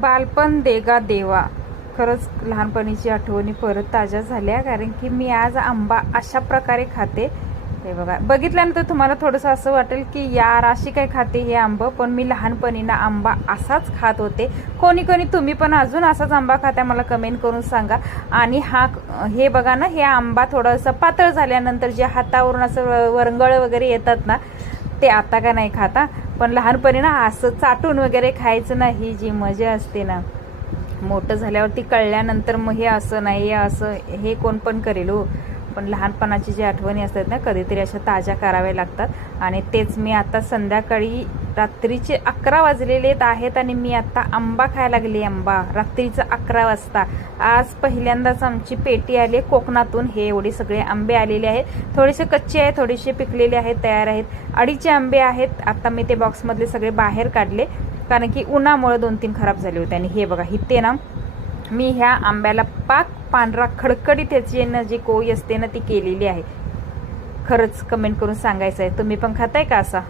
बालपण देगा देवा. खरंच लहानपणीची आठवणी परत ताज्या झाल्या कारण की मी आज आंबा अशा प्रकारे खाते. हे बघा बघितल्यानंतर तुम्हाला थोडंसं असं वाटेल की यार अशी काय खाते हे आंबं पण मी लहानपणी ना आंबा असाच खात होते. कोणी कोणी तुम्ही पण अजून असाच आंबा खाता मला कमेंट करून सांगा. आणि हा हे बघा ना हे आंबा थोडंसं पातळ झाल्यानंतर जे हातावरून असं वरंगळ वगैरे येतात ना ते आता का नाही खाता पण लहानपणी ना असं चाटून वगैरे खायचं ना ही जी मजा असते ना मोठं झाल्यावरती कळल्यानंतर मग हे असं नाही हे असं हे कोण पण करेल हो. पण लहानपणाची जी आठवणी असतात ना कधीतरी अशा ताज्या कराव्या लागतात. आणि तेच मी आता संध्याकाळी रात्रीचे अकरा वाजलेले आहेत आणि मी आता आंबा खायला लागली आंबा. रात्रीचं अकरा वाजता. आज पहिल्यांदाच आमची पेटी आली कोकणातून. हे एवढे सगळे आंबे आलेले आहेत. थोडेसे कच्चे आहेत थोडेसे पिकलेले आहेत तयार आहेत. अडीचे आंबे आहेत. आता मी ते बॉक्समधले सगळे बाहेर काढले कारण की उन्हामुळे दोन तीन खराब झाले होते. आणि हे बघा इथे ना मी ह्या आंब्याला पाक पांढरा खडखडी त्याची ना जी कोई असते ना ती केलेली आहे. खरंच कमेंट करून सांगायचं आहे. तुम्ही पण खाताय का असा?